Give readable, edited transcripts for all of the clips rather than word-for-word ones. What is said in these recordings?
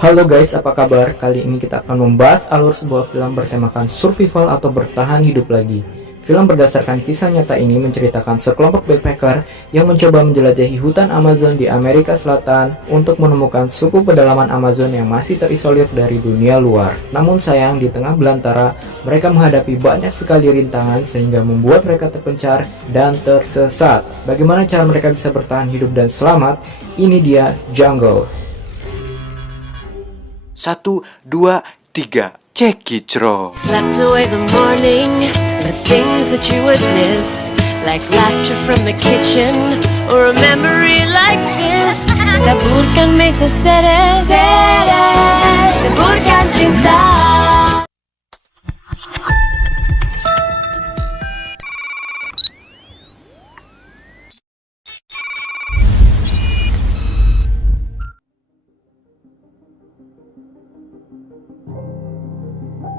Halo guys, apa kabar? Kali ini kita akan membahas alur sebuah film bertemakan survival atau bertahan hidup lagi. Film berdasarkan kisah nyata ini menceritakan sekelompok backpacker yang mencoba menjelajahi hutan Amazon di Amerika Selatan untuk menemukan suku pedalaman Amazon yang masih terisolir dari dunia luar. Namun sayang, di tengah belantara, mereka menghadapi banyak sekali rintangan sehingga membuat mereka terpencar dan tersesat. Bagaimana cara mereka bisa bertahan hidup dan selamat? Ini dia Jungle. 1, 2, 3, cekicro. Slept away the morning, the things that you would miss, like laughter from the kitchen, or a memory like this. Taburkan mesa seres, taburkan cinta.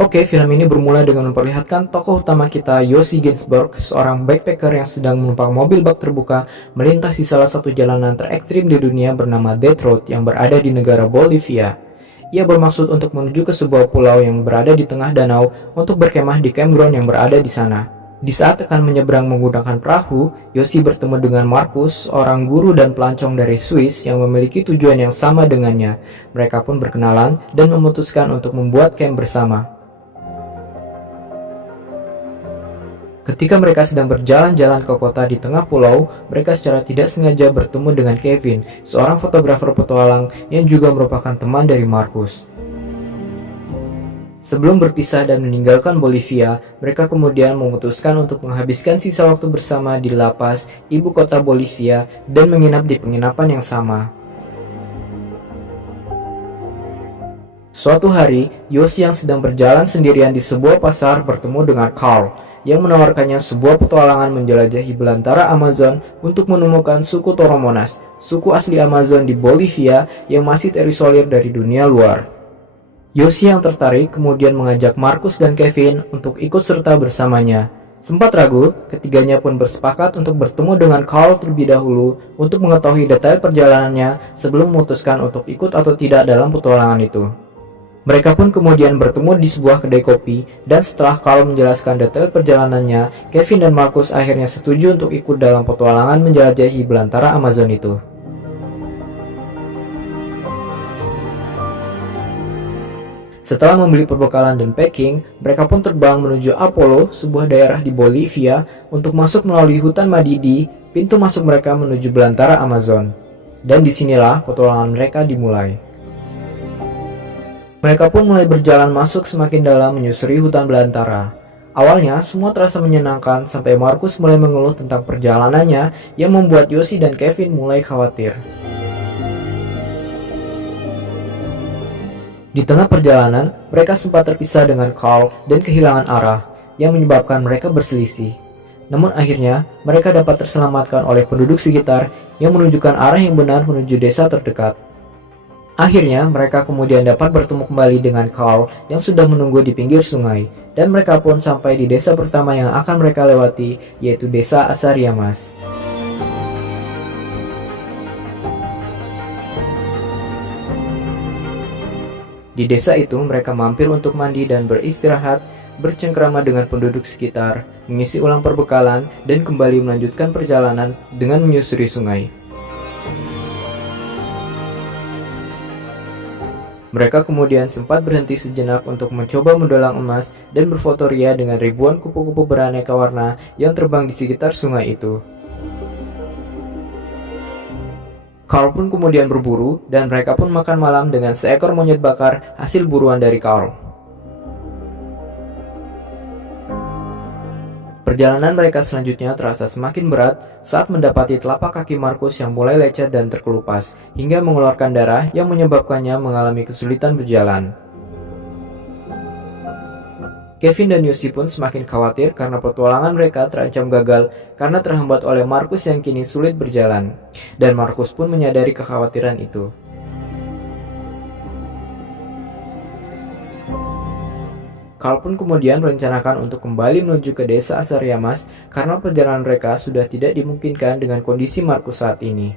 Oke, film ini bermula dengan memperlihatkan tokoh utama kita, Yossi Ginsburg, seorang backpacker yang sedang menumpang mobil bak terbuka melintasi salah satu jalanan terekstrim di dunia bernama Death Road yang berada di negara Bolivia. Ia bermaksud untuk menuju ke sebuah pulau yang berada di tengah danau untuk berkemah di campground yang berada di sana. Di saat akan menyeberang menggunakan perahu, Yossi bertemu dengan Markus, seorang guru dan pelancong dari Swiss yang memiliki tujuan yang sama dengannya. Mereka pun berkenalan dan memutuskan untuk membuat camp bersama. Ketika mereka sedang berjalan-jalan ke kota di tengah pulau, mereka secara tidak sengaja bertemu dengan Kevin, seorang fotografer petualang yang juga merupakan teman dari Markus. Sebelum berpisah dan meninggalkan Bolivia, mereka kemudian memutuskan untuk menghabiskan sisa waktu bersama di La Paz, ibu kota Bolivia, dan menginap di penginapan yang sama. Suatu hari, Yossi yang sedang berjalan sendirian di sebuah pasar bertemu dengan Carl, yang menawarkannya sebuah petualangan menjelajahi belantara Amazon untuk menemukan suku Toromonas, suku asli Amazon di Bolivia yang masih terisolir dari dunia luar. Yossi yang tertarik kemudian mengajak Markus dan Kevin untuk ikut serta bersamanya. Sempat ragu, ketiganya pun bersepakat untuk bertemu dengan Carl terlebih dahulu untuk mengetahui detail perjalanannya sebelum memutuskan untuk ikut atau tidak dalam petualangan itu. Mereka pun kemudian bertemu di sebuah kedai kopi, dan setelah Carl menjelaskan detail perjalanannya, Kevin dan Markus akhirnya setuju untuk ikut dalam petualangan menjelajahi belantara Amazon itu. Setelah membeli perbekalan dan packing, mereka pun terbang menuju Apollo, sebuah daerah di Bolivia, untuk masuk melalui hutan Madidi, pintu masuk mereka menuju belantara Amazon. Dan disinilah petualangan mereka dimulai. Mereka pun mulai berjalan masuk semakin dalam menyusuri hutan belantara. Awalnya semua terasa menyenangkan sampai Markus mulai mengeluh tentang perjalanannya yang membuat Yossi dan Kevin mulai khawatir. Di tengah perjalanan, mereka sempat terpisah dengan Carl dan kehilangan arah yang menyebabkan mereka berselisih. Namun akhirnya mereka dapat terselamatkan oleh penduduk sekitar yang menunjukkan arah yang benar menuju desa terdekat. Akhirnya, mereka kemudian dapat bertemu kembali dengan Carl yang sudah menunggu di pinggir sungai, dan mereka pun sampai di desa pertama yang akan mereka lewati, yaitu desa Asariamas. Di desa itu, mereka mampir untuk mandi dan beristirahat, bercengkrama dengan penduduk sekitar, mengisi ulang perbekalan, dan kembali melanjutkan perjalanan dengan menyusuri sungai. Mereka kemudian sempat berhenti sejenak untuk mencoba mendulang emas dan berfotoria dengan ribuan kupu-kupu beraneka warna yang terbang di sekitar sungai itu. Carl pun kemudian berburu dan mereka pun makan malam dengan seekor monyet bakar hasil buruan dari Carl. Perjalanan mereka selanjutnya terasa semakin berat saat mendapati telapak kaki Markus yang mulai lecet dan terkelupas hingga mengeluarkan darah yang menyebabkannya mengalami kesulitan berjalan. Kevin dan Yossi pun semakin khawatir karena petualangan mereka terancam gagal karena terhambat oleh Markus yang kini sulit berjalan, dan Markus pun menyadari kekhawatiran itu. Carl pun kemudian merencanakan untuk kembali menuju ke desa Asariamas karena perjalanan mereka sudah tidak dimungkinkan dengan kondisi Markus saat ini.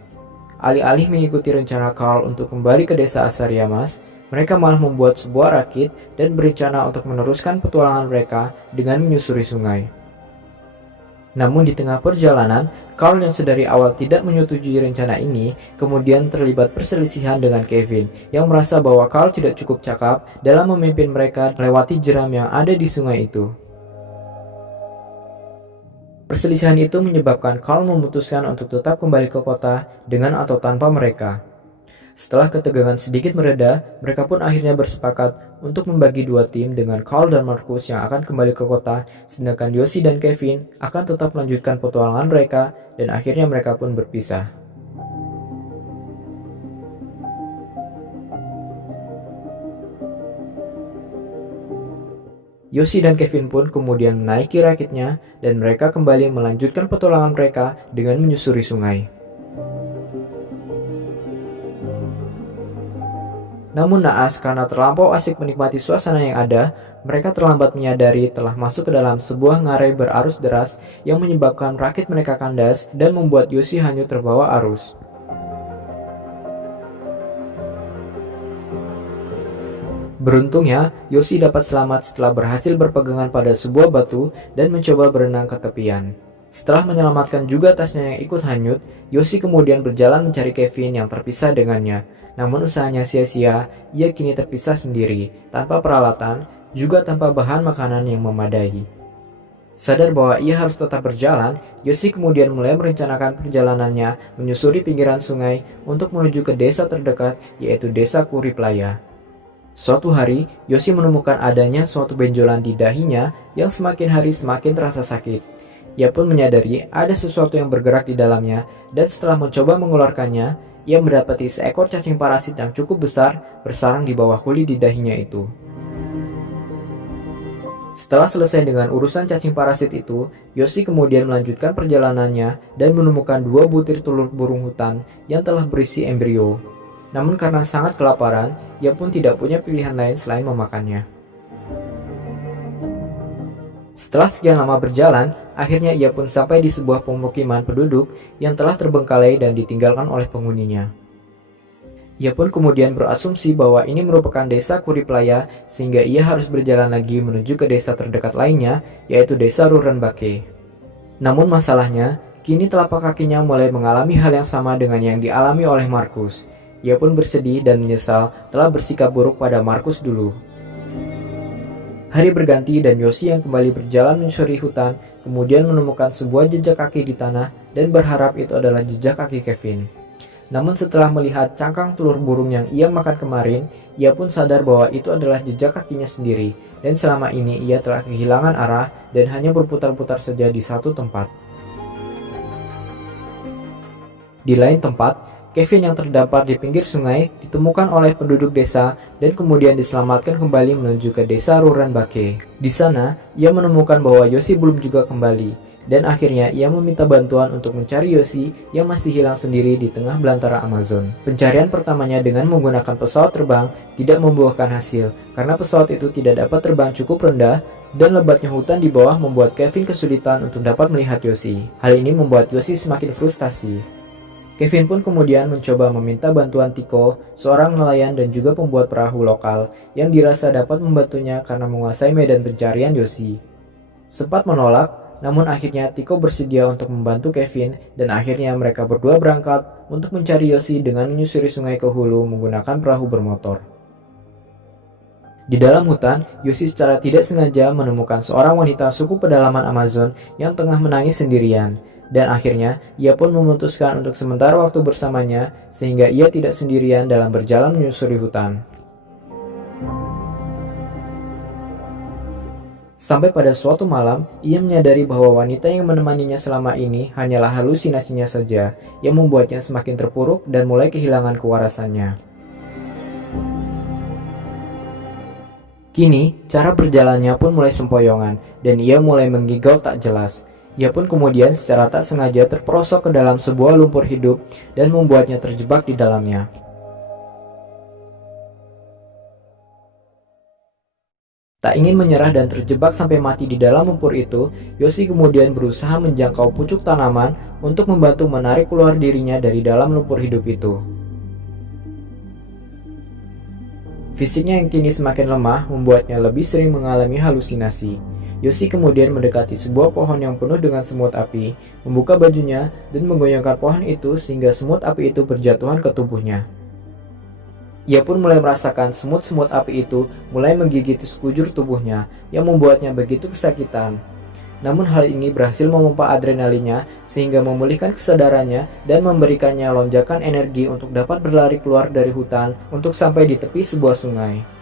Alih-alih mengikuti rencana Carl untuk kembali ke desa Asariamas, Mereka malah membuat sebuah rakit dan berencana untuk meneruskan petualangan mereka dengan menyusuri sungai. Namun di tengah perjalanan, Carl yang sedari awal tidak menyetujui rencana ini, kemudian terlibat perselisihan dengan Kevin yang merasa bahwa Carl tidak cukup cakap dalam memimpin mereka melewati jeram yang ada di sungai itu. Perselisihan itu menyebabkan Carl memutuskan untuk tetap kembali ke kota dengan atau tanpa mereka. Setelah ketegangan sedikit mereda, mereka pun akhirnya bersepakat untuk membagi dua tim dengan Carl dan Marcus yang akan kembali ke kota, sedangkan Yoshi dan Kevin akan tetap melanjutkan petualangan mereka dan akhirnya mereka pun berpisah. Yoshi dan Kevin pun kemudian menaiki rakitnya dan mereka kembali melanjutkan petualangan mereka dengan menyusuri sungai. Namun naas karena terlampau asyik menikmati suasana yang ada, mereka terlambat menyadari telah masuk ke dalam sebuah ngarai berarus deras yang menyebabkan rakit mereka kandas dan membuat Yoshi hanyut terbawa arus. Beruntungnya, Yoshi dapat selamat setelah berhasil berpegangan pada sebuah batu dan mencoba berenang ke tepian. Setelah menyelamatkan juga tasnya yang ikut hanyut, Yoshi kemudian berjalan mencari Kevin yang terpisah dengannya. Namun usahanya sia-sia, ia kini terpisah sendiri, tanpa peralatan, juga tanpa bahan makanan yang memadai. Sadar bahwa ia harus tetap berjalan, Yoshi kemudian mulai merencanakan perjalanannya menyusuri pinggiran sungai untuk menuju ke desa terdekat, yaitu desa Kuriplaya. Suatu hari, Yoshi menemukan adanya suatu benjolan di dahinya yang semakin hari semakin terasa sakit. Ia pun menyadari ada sesuatu yang bergerak di dalamnya, dan setelah mencoba mengeluarkannya, ia mendapati seekor cacing parasit yang cukup besar bersarang di bawah kulit di dahinya itu. Setelah selesai dengan urusan cacing parasit itu, Yoshi kemudian melanjutkan perjalanannya dan menemukan dua butir telur burung hutan yang telah berisi embrio. Namun karena sangat kelaparan, ia pun tidak punya pilihan lain selain memakannya. Setelah sekian lama berjalan, akhirnya ia pun sampai di sebuah pemukiman penduduk yang telah terbengkalai dan ditinggalkan oleh penghuninya. Ia pun kemudian berasumsi bahwa ini merupakan desa Kuriplaya, sehingga ia harus berjalan lagi menuju ke desa terdekat lainnya, yaitu desa Rurenbake. Namun masalahnya, kini telapak kakinya mulai mengalami hal yang sama dengan yang dialami oleh Marcus. Ia pun bersedih dan menyesal telah bersikap buruk pada Marcus dulu. Hari berganti dan Yoshi yang kembali berjalan menyusuri hutan kemudian menemukan sebuah jejak kaki di tanah dan berharap itu adalah jejak kaki Kevin. Namun setelah melihat cangkang telur burung yang ia makan kemarin, ia pun sadar bahwa itu adalah jejak kakinya sendiri dan selama ini ia telah kehilangan arah dan hanya berputar-putar saja di satu tempat. Di lain tempat, Kevin yang terdampar di pinggir sungai ditemukan oleh penduduk desa dan kemudian diselamatkan kembali menuju ke desa Rurenbake. Di sana, ia menemukan bahwa Yoshi belum juga kembali dan akhirnya ia meminta bantuan untuk mencari Yoshi yang masih hilang sendiri di tengah belantara Amazon. Pencarian pertamanya dengan menggunakan pesawat terbang tidak membuahkan hasil karena pesawat itu tidak dapat terbang cukup rendah dan lebatnya hutan di bawah membuat Kevin kesulitan untuk dapat melihat Yoshi. Hal ini membuat Yoshi semakin frustasi. Kevin pun kemudian mencoba meminta bantuan Tiko, seorang nelayan dan juga pembuat perahu lokal yang dirasa dapat membantunya karena menguasai medan pencarian Yoshi. Sempat menolak, namun akhirnya Tiko bersedia untuk membantu Kevin dan akhirnya mereka berdua berangkat untuk mencari Yoshi dengan menyusuri sungai ke hulu menggunakan perahu bermotor. Di dalam hutan, Yoshi secara tidak sengaja menemukan seorang wanita suku pedalaman Amazon yang tengah menangis sendirian. Dan akhirnya, ia pun memutuskan untuk sementara waktu bersamanya sehingga ia tidak sendirian dalam berjalan menyusuri hutan. Sampai pada suatu malam, ia menyadari bahwa wanita yang menemaninya selama ini hanyalah halusinasinya saja, yang membuatnya semakin terpuruk dan mulai kehilangan kewarasannya. Kini, cara berjalannya pun mulai sempoyongan, dan ia mulai menggigau tak jelas. Ia pun kemudian secara tak sengaja terperosok ke dalam sebuah lumpur hidup dan membuatnya terjebak di dalamnya. Tak ingin menyerah dan terjebak sampai mati di dalam lumpur itu, Yoshi kemudian berusaha menjangkau pucuk tanaman untuk membantu menarik keluar dirinya dari dalam lumpur hidup itu. Fisiknya yang kini semakin lemah membuatnya lebih sering mengalami halusinasi. Yoshi kemudian mendekati sebuah pohon yang penuh dengan semut api, membuka bajunya dan menggoyangkan pohon itu sehingga semut api itu berjatuhan ke tubuhnya. Ia pun mulai merasakan semut-semut api itu mulai menggigit sekujur tubuhnya yang membuatnya begitu kesakitan. Namun hal ini berhasil memompa adrenalinnya sehingga memulihkan kesadarannya dan memberikannya lonjakan energi untuk dapat berlari keluar dari hutan untuk sampai di tepi sebuah sungai.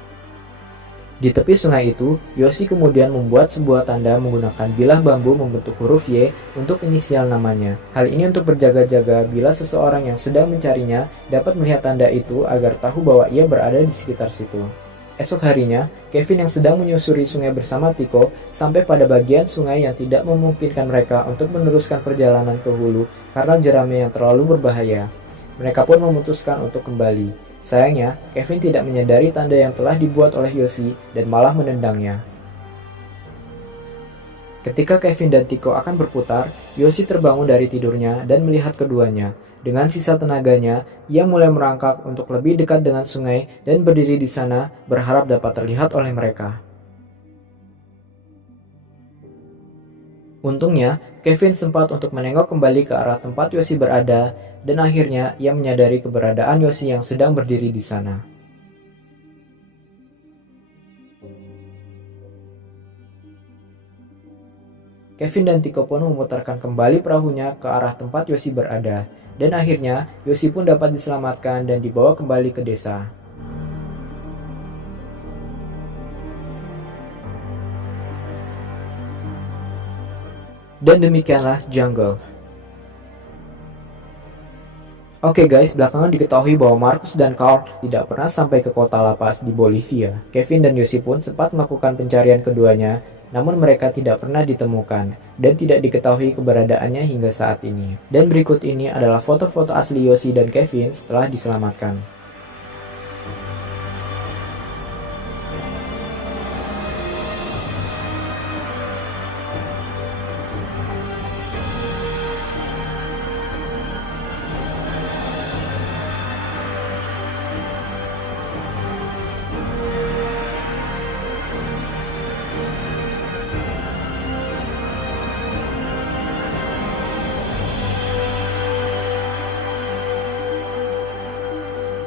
Di tepi sungai itu, Yoshi kemudian membuat sebuah tanda menggunakan bilah bambu membentuk huruf Y untuk inisial namanya. Hal ini untuk berjaga-jaga bila seseorang yang sedang mencarinya dapat melihat tanda itu agar tahu bahwa ia berada di sekitar situ. Esok harinya, Kevin yang sedang menyusuri sungai bersama Tiko sampai pada bagian sungai yang tidak memungkinkan mereka untuk meneruskan perjalanan ke hulu karena jeramnya yang terlalu berbahaya. Mereka pun memutuskan untuk kembali. Sayangnya, Kevin tidak menyadari tanda yang telah dibuat oleh Yoshi dan malah menendangnya. Ketika Kevin dan Tiko akan berputar, Yoshi terbangun dari tidurnya dan melihat keduanya. Dengan sisa tenaganya, ia mulai merangkak untuk lebih dekat dengan sungai dan berdiri di sana berharap dapat terlihat oleh mereka. Untungnya, Kevin sempat untuk menengok kembali ke arah tempat Yoshi berada dan akhirnya ia menyadari keberadaan Yoshi yang sedang berdiri di sana. Kevin dan Tiko pun memutarkan kembali perahunya ke arah tempat Yoshi berada. Dan akhirnya, Yoshi pun dapat diselamatkan dan dibawa kembali ke desa. Dan demikianlah Jungle. Oke guys, belakangan diketahui bahwa Marcus dan Carl tidak pernah sampai ke kota La Paz di Bolivia. Kevin dan Yoshi pun sempat melakukan pencarian keduanya, namun mereka tidak pernah ditemukan dan tidak diketahui keberadaannya hingga saat ini. Dan berikut ini adalah foto-foto asli Yoshi dan Kevin setelah diselamatkan.